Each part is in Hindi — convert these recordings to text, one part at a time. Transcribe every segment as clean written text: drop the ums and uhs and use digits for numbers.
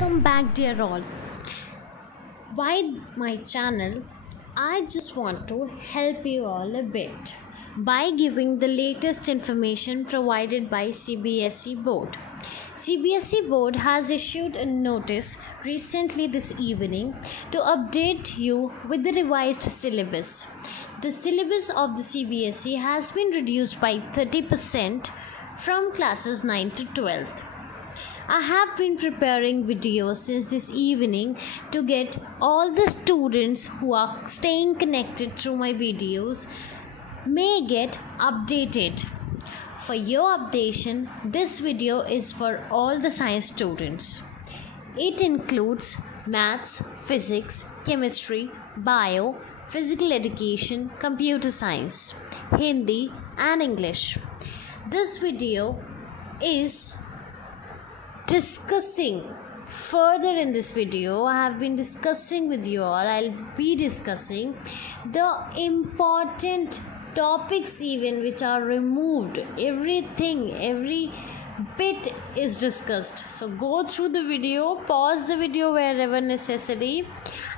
Welcome back, dear all. By my channel, I just want to help you all a bit by giving the latest information provided by CBSE board. CBSE board has issued a notice recently this evening to update you with the revised syllabus. The syllabus of the CBSE has been reduced by 30% from classes 9 to 12. I have been preparing videos since this evening to get all the students who are staying connected through my videos may get updated. For your updation, this video is for all the science students. It includes maths, physics, chemistry, bio, physical education, computer science, Hindi and English. This video is discussing further. In this video I have been discussing with you all, I'll be discussing the important topics even which are removed. Every bit is discussed, so go through the video, pause the video wherever necessary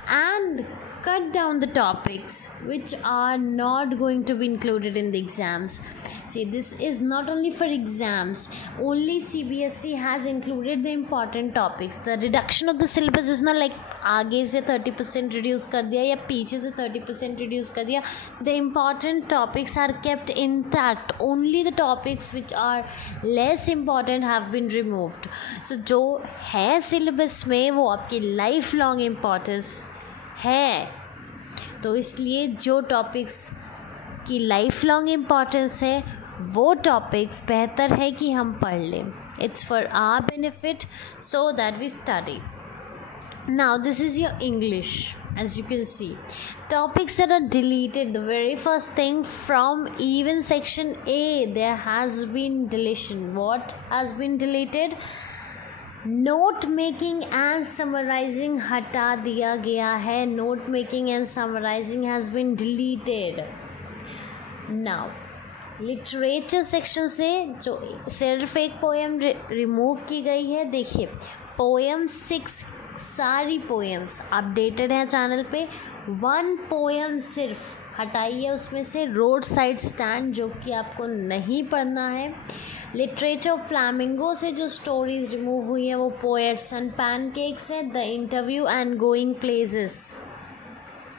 and cut down the topics which are not going to be included in the exams. See, this is not only for exams, only CBSE has included the important topics. The reduction of the syllabus is not like आगे से 30% reduce कर दिया या पीछे से 30% reduce कर दिया. The important topics are kept intact. Only the topics which are less important have been removed. So जो है syllabus में वो आपकी life long importance है, तो इसलिए जो टॉपिक्स की लाइफ लॉन्ग इम्पॉर्टेंस है वो टॉपिक्स बेहतर है कि हम पढ़ लें. It's for our benefit so that we study. Now this is your English. As you can see, topics that are deleted, the very first thing from even section A, there has been deletion. What has been deleted? Note making and summarising हटा दिया गया है. Note making and summarising has been deleted. Now literature section से जो सिर्फ एक पोएम रिमूव की गई है. देखिए, पोएम 6 सारी पोएम्स अपडेटेड हैं चैनल पे. 1 पोएम सिर्फ हटाई है उसमें से, रोड साइड स्टैंड, जो कि आपको नहीं पढ़ना है. लिटरेचर फ्लैमिंगो से जो स्टोरीज रिमूव हुई हैं वो पोएट्स एंड पैनकेक्स है. The interview and going places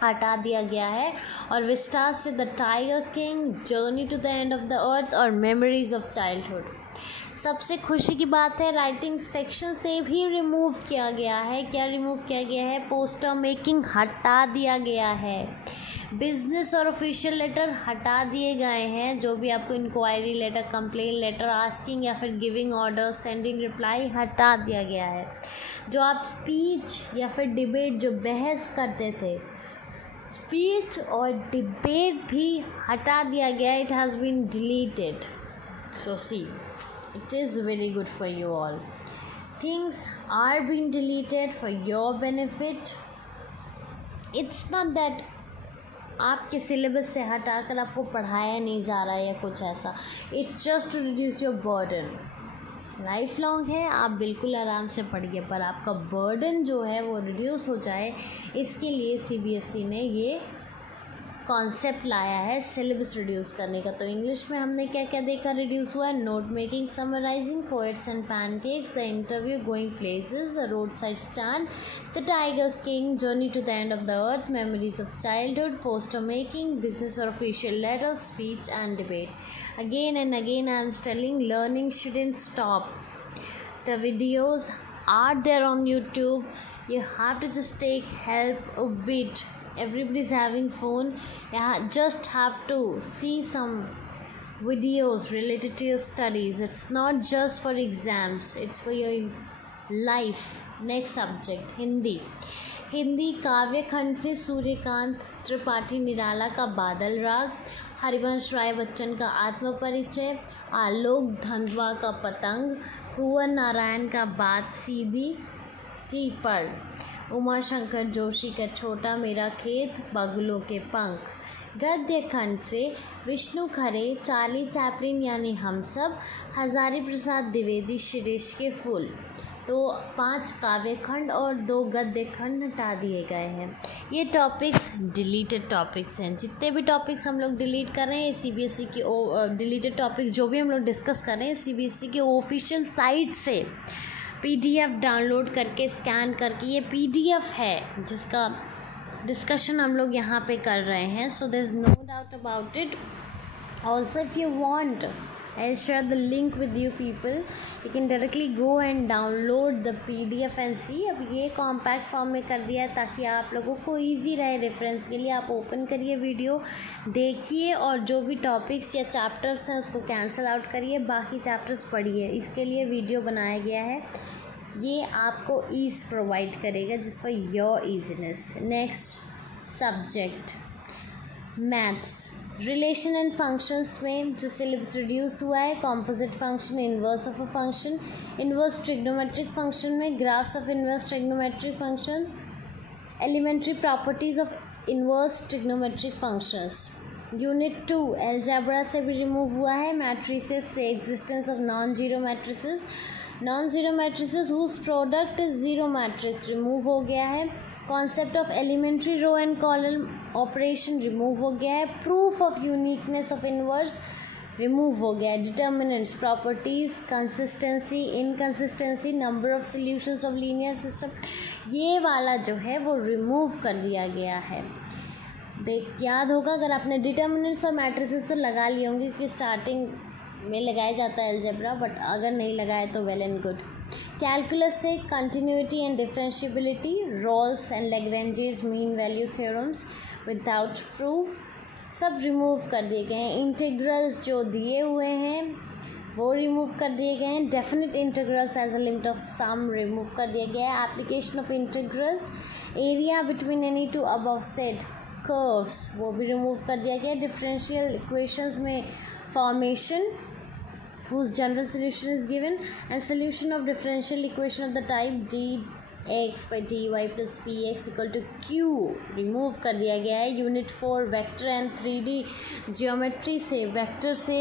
हटा दिया गया है. और विस्टास से the tiger king, journey to the end of the earth और मेमोरीज ऑफ चाइल्डहुड. सबसे खुशी की बात है, राइटिंग सेक्शन से भी रिमूव किया गया है. क्या रिमूव किया गया है? पोस्टर मेकिंग हटा दिया गया है. बिजनेस और ऑफिशियल लेटर हटा दिए गए हैं. जो भी आपको enquiry letter, complain letter, asking या फिर गिविंग ऑर्डर, सेंडिंग रिप्लाई हटा दिया गया है. जो आप स्पीच या फिर डिबेट, जो बहस करते थे, स्पीच और डिबेट भी हटा दिया गया. It has been deleted. So see, it is very good for you all. Things are being deleted for your benefit. It's not that आपके सिलेबस से हटाकर आपको पढ़ाया नहीं जा रहा है या कुछ ऐसा. It's just to reduce your burden. Life long है, आप बिल्कुल आराम से पढ़िए, पर आपका बर्डन जो है वो रिड्यूस हो जाए, इसके लिए CBSE ने ये कॉन्सेप्ट लाया है सिलेबस रिड्यूस करने का. तो इंग्लिश में हमने क्या क्या देखा रिड्यूस हुआ है? Note making, summarising, poets and pancakes, the interview, going places, road side stand, the tiger king, journey to the end of the earth, memories of childhood, poster making, business और official letter, speech and debate. Again and again I am telling, learning shouldn't stop. The videos are there on YouTube. You have to just take help a bit. Everybody's having phone. You just have to see some videos related to your studies. It's not just for exams, it's for your life. Next subject, Hindi. Hindi काव्य खंड से सूर्यकांत त्रिपाठी निराला का बादल राग, हरिवंश राय बच्चन का आत्मपरिचय, आलोक धंधवा का पतंग, कुंवर नारायण का बात सीधी थी पर, उमाशंकर जोशी का छोटा मेरा खेत, बगुलों के पंख. गद्य खंड से विष्णु खरे, चार्ली चैपलिन यानी हम सब, हजारी प्रसाद द्विवेदी, शिरीष के फूल. तो तो 5 काव्य खंड और 2 गद्य खंड हटा दिए गए हैं। ये टॉपिक्स डिलीटेड टॉपिक्स हैं। जितने भी टॉपिक्स हम लोग डिलीट कर रहे हैं सीबीएसई की डिलीटेड टॉपिक्स जो भी हम लोग डिस्कस कर रहे हैं सीबीएसई के ऑफिशियल साइट से पीडीएफ डाउनलोड करके स्कैन करके, ये पीडीएफ है जिसका डिस्कशन हम लोग यहाँ पे कर रहे हैं। So there is no doubt about it. Also if you want I'll share the link with you people. You can directly go and download the PDF and see। अब ये कॉम्पैक्ट फॉर्म में कर दिया है ताकि आप लोगों को इजी रहे रेफरेंस के लिए। आप ओपन करिए वीडियो, देखिए और जो भी टॉपिक्स या चैप्टर्स हैं उसको कैंसिल आउट करिए, बाकी चैप्टर्स पढ़िए। इसके लिए वीडियो बनाया गया है। ये आपको ईज़ प्रोवाइड करेगा जिस for your easiness. Next subject maths. Relation and functions में जो सिलेबस रिड्यूस हुआ है, composite function, inverse of a function, inverse trigonometric function में graphs of inverse trigonometric function, elementary properties of inverse trigonometric functions. Unit 2 algebra से भी रिमूव हुआ है। मैट्रिसेस से existence of non zero matrices, non zero matrices whose product is zero matrix remove हो गया है। Concept of elementary row and column operation remove हो गया है। Proof of uniqueness of inverse remove हो गया है। Determinants, properties, consistency, inconsistency, number of solutions of linear system, ये वाला जो है वो रिमूव कर दिया गया है। याद होगा अगर आपने डिटर्मिनेंट्स और मैट्रिसेस तो लगा लिए होंगे क्योंकि स्टार्टिंग में लगाया जाता है अलजेब्रा, बट अगर नहीं लगाए तो वेल एंड गुड। कैलकुलस से continuity and differentiability, Rolle's and Lagrange's mean value theorems without proof सब रिमूव कर दिए गए हैं। इंटीग्रल्स जो दिए हुए हैं वो रिमूव कर दिए गए हैं। Definite integrals as a limit of sum remove कर दिया गया है। Application of integrals, area between any two above said curves वो भी रिमूव कर दिया गया है। डिफरेंशियल इक्वेशंस में formation whose general solution is given and solution of differential equation of the type dx by dy plus px equal to q remove कर दिया गया है। Unit 4 vector and 3D geometry से वेक्टर से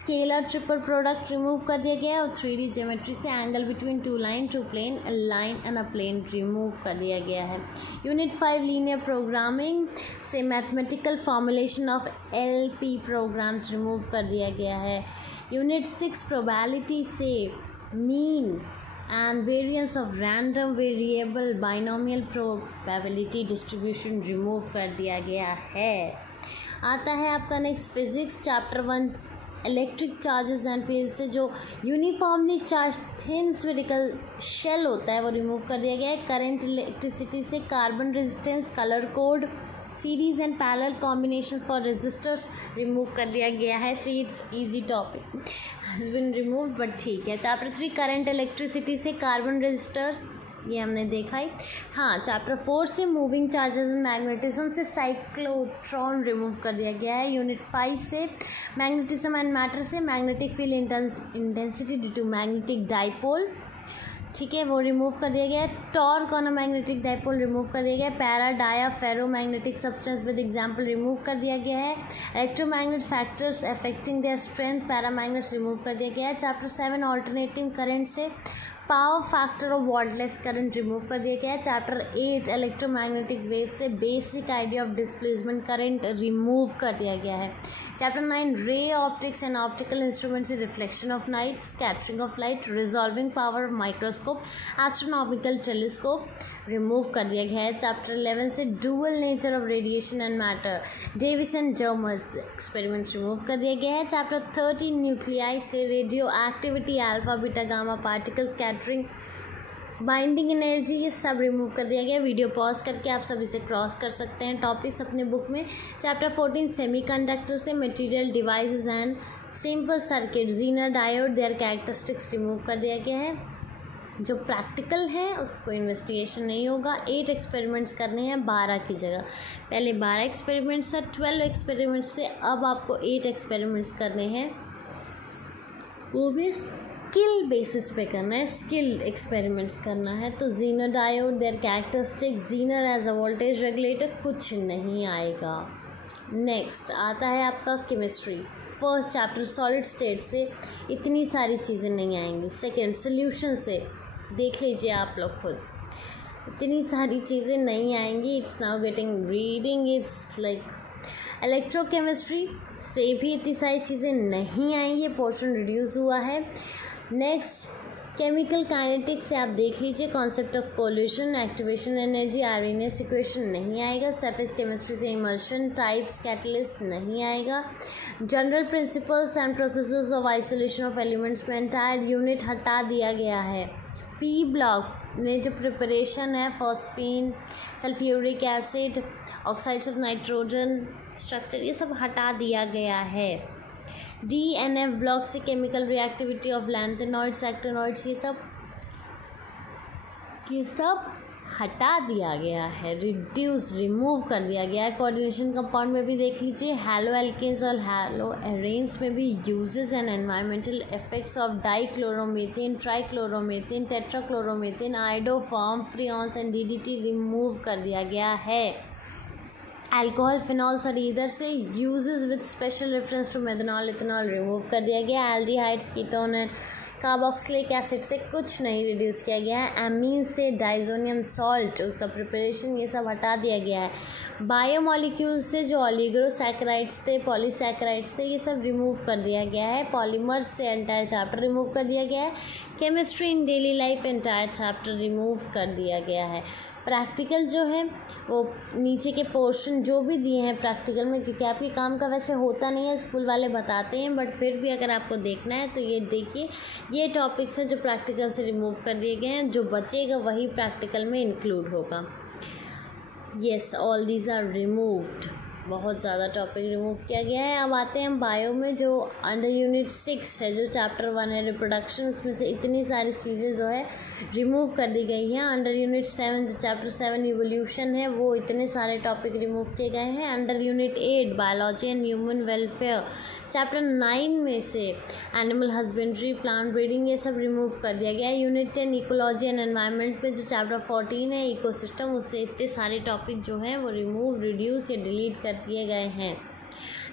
स्केलर ट्रिपल प्रोडक्ट रिमूव कर दिया गया है और 3D जियोमेट्री से angle between two line, two plane, a line and a plane remove कर दिया गया है। यूनिट 5 लीनियर प्रोग्रामिंग से mathematical formulation of LP programs remove कर दिया गया है। यूनिट 6 प्रोबेबिलिटी से mean and variance of random variable binomial probability distribution remove कर दिया गया है। आता है आपका next physics chapter 1 electric charges and field से जो uniformly charge thin spherical shell होता है वो रिमूव कर दिया गया है। करंट इलेक्ट्रिसिटी से carbon resistance, colour code, series and parallel combinations for resistors remove कर दिया गया है। See it's easy topic has been removed but ठीक है। चैप्टर 3 करंट इलेक्ट्रिसिटी से कार्बन रेजिस्टर्स ये हमने देखा ही। हाँ, चैप्टर 4 से मूविंग चार्जेस एंड मैग्नेटिज्म से साइक्लोट्रॉन रिमूव कर दिया गया है। यूनिट 5 से मैग्नेटिज्म एंड मैटर से magnetic field intensity due to magnetic dipole, ठीक है, वो रिमूव कर दिया गया है। Torque on a magnetic dipole remove कर दिया गया है। Para dia ferro magnetic substance with example remove कर दिया गया है। Electromagnet factors affecting their strength paramagnets remove कर दिया गया है। चैप्टर 7 ऑल्टरनेटिंग करंट से power factor of wattless current remove कर दिया गया है। चैप्टर 8 इलेक्ट्रोमैग्नेटिक वेव से basic idea of displacement current remove कर दिया गया है। Chapter 9 ray optics and optical instrument से reflection of light, scattering of light, resolving power of microscope, astronomical telescope remove कर दिया गया है। चैप्टर 11 से dual nature of radiation and matter, Davisson and जर्मर्स experiment remove कर दिया गया है। चैप्टर 13 न्यूक्लियाई से radio activity, alpha beta gamma particle scattering, binding energy, ये सब रिमूव कर दिया गया। वीडियो पॉज करके आप सब इसे क्रॉस कर सकते हैं टॉपिक्स अपने बुक में। चैप्टर 14 सेमीकंडक्टर से material devices and simple circuit, Zener diode, there characteristics remove कर दिया गया है। जो प्रैक्टिकल है उसका कोई इन्वेस्टिगेशन नहीं होगा। 8 एक्सपेरिमेंट्स करने हैं 12 की जगह। पहले 12 एक्सपेरिमेंट्स था, 12 एक्सपेरिमेंट्स से अब आपको 8 एक्सपेरिमेंट्स करने हैं, वो भी स्किल बेसिस पे करना है, स्किल एक्सपेरिमेंट्स करना है। तो Zener diode, their characteristic, Zener as a voltage regulator कुछ नहीं आएगा। नेक्स्ट आता है आपका chemistry. First chapter solid state से इतनी सारी चीज़ें नहीं आएंगी। सेकेंड सोल्यूशन से देख लीजिए आप लोग खुद, इतनी सारी चीज़ें नहीं आएंगी। It's now getting reading, it's like electrochemistry से भी इतनी सारी चीज़ें नहीं आएंगी, पोर्शन रिड्यूस हुआ है। नेक्स्ट केमिकल काइनेटिक्स से आप देख लीजिए, concept of pollution, activation energy, RNS equation नहीं आएगा। सरफेस केमिस्ट्री से इमल्शन, टाइप्स, कैटलिस्ट नहीं आएगा। General principles and processes of isolation of elements में एंटायर यूनिट हटा दिया गया है। पी ब्लॉक में जो प्रिपरेशन है, phosphine, sulphuric acid, oxides of nitrogen, structure, ये सब हटा दिया गया है। DNF ब्लॉक से chemical reactivity of lanthanoids, actinoids, ये सब हटा दिया गया है, रिड्यूस, रिमूव कर दिया गया है। कोऑर्डिनेशन कंपाउंड में भी देख लीजिए, हैलो एल्केन्स और हैलो एरेन्स में भी uses and environmental effects of dichloromethane, trichloromethane, tetrachloromethane, iodoform, freons and DDT remove कर दिया गया है। अल्कोहल, फिनॉल्स और ईथर से uses with special reference to methanol, ethanol remove कर दिया गया। Aldehydes, ketone and carboxylic acid से कुछ नहीं रिड्यूस किया गया है। एमीन से डाइजोनियम सॉल्ट, उसका प्रिपरेशन, ये सब हटा दिया गया है। बायोमोलिक्यूल्स से जो ऑलिगोसैकेराइड्स थे, पॉलीसैकेराइड्स थे, ये सब रिमूव कर दिया गया है। पॉलीमर्स से एंटायर चैप्टर रिमूव कर दिया गया है। Chemistry in daily life entire chapter remove कर दिया गया है। प्रैक्टिकल जो है वो नीचे के पोर्शन जो भी दिए हैं प्रैक्टिकल में, क्योंकि आपके काम का वैसे होता नहीं है, स्कूल वाले बताते हैं, बट फिर भी अगर आपको देखना है तो ये देखिए, ये टॉपिक्स हैं जो प्रैक्टिकल से रिमूव कर दिए गए हैं। जो बचेगा वही प्रैक्टिकल में इंक्लूड होगा। Yes, all these are removed. बहुत ज़्यादा टॉपिक रिमूव किया गया है। अब आते हैं हम बायो में, जो अंडर यूनिट 6 है, जो चैप्टर 1 है रिप्रोडक्शन, उसमें से इतनी सारी चीज़ें जो है रिमूव कर दी गई हैं। अंडर यूनिट 7 जो चैप्टर 7 इवोल्यूशन है, वो इतने सारे टॉपिक रिमूव किए गए हैं। Under unit 8 biology and human welfare, chapter 9 में से एनिमल हस्बेंड्री, प्लांट ब्रीडिंग, ये सब रिमूव कर दिया गया है। यूनिट 10 इकोलॉजी एंड एनवायरनमेंट में जो चैप्टर 14 है इकोसिस्टम, उससे इतने सारे टॉपिक जो हैं वो रिमूव, रिड्यूस या डिलीट कर दिए गए हैं।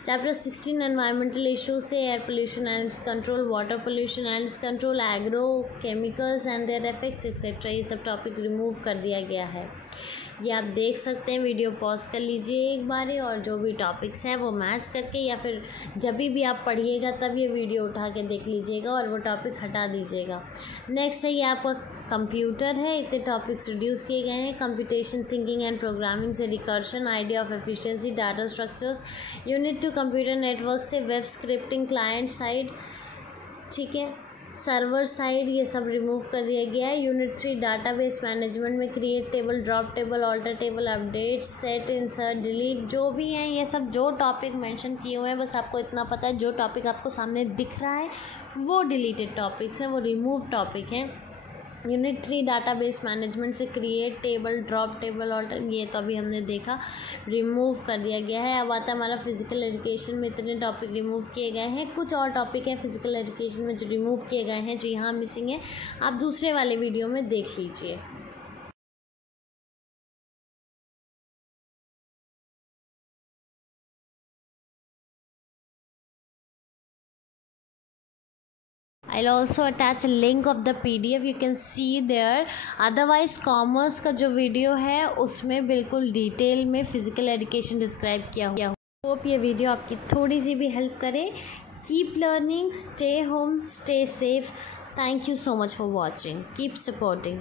चैप्टर 16 एनवायरमेंटल इशूज से air pollution and it's control, water pollution and it's control, agro chemicals and there effects etcetera, ये सब टॉपिक रिमूव कर दिया गया है। ये आप देख सकते हैं, वीडियो पॉज कर लीजिए एक बार और जो भी टॉपिक्स हैं वो मैच करके, या फिर जब भी आप पढ़िएगा तब ये वीडियो उठा के देख लीजिएगा और वो टॉपिक हटा दीजिएगा। नेक्स्ट है ये आपका कंप्यूटर है, इतने टॉपिक्स रिड्यूस किए गए हैं। कंप्यूटेशन, थिंकिंग एंड प्रोग्रामिंग से recursion, idea of efficiency, data structures. Unit 2 computer network से वेब स्क्रिप्टिंग, क्लाइंट साइड, ठीक है, सर्वर साइड, ये सब रिमूव कर दिया गया है। यूनिट 3 डाटाबेस मैनेजमेंट में create table, drop table, alter table, update, set, insert, delete, जो भी हैं ये सब जो टॉपिक मेंशन किए हुए हैं, बस आपको इतना पता है जो टॉपिक आपको सामने दिख रहा है वो डिलीटेड टॉपिक्स हैं, वो रिमूव टॉपिक हैं। यूनिट 3 डाटाबेस मैनेजमेंट से create table, drop table, alter, ये तो अभी हमने देखा, रिमूव कर दिया गया है। अब आता है हमारा फिजिकल एजुकेशन में इतने टॉपिक रिमूव किए गए हैं। कुछ और टॉपिक हैं फिजिकल एजुकेशन में जो रिमूव किए गए हैं, जो यहाँ मिसिंग है, आप दूसरे वाले वीडियो में देख लीजिए। I'll also attach a link of the PDF, you can see there. Otherwise commerce का जो वीडियो है उसमें बिल्कुल डिटेल में फिजिकल एजुकेशन डिस्क्राइब किया हुआ। होप ये वीडियो आपकी थोड़ी सी भी हेल्प करे। Keep learning, stay home, stay safe. Thank you so much for watching, keep supporting.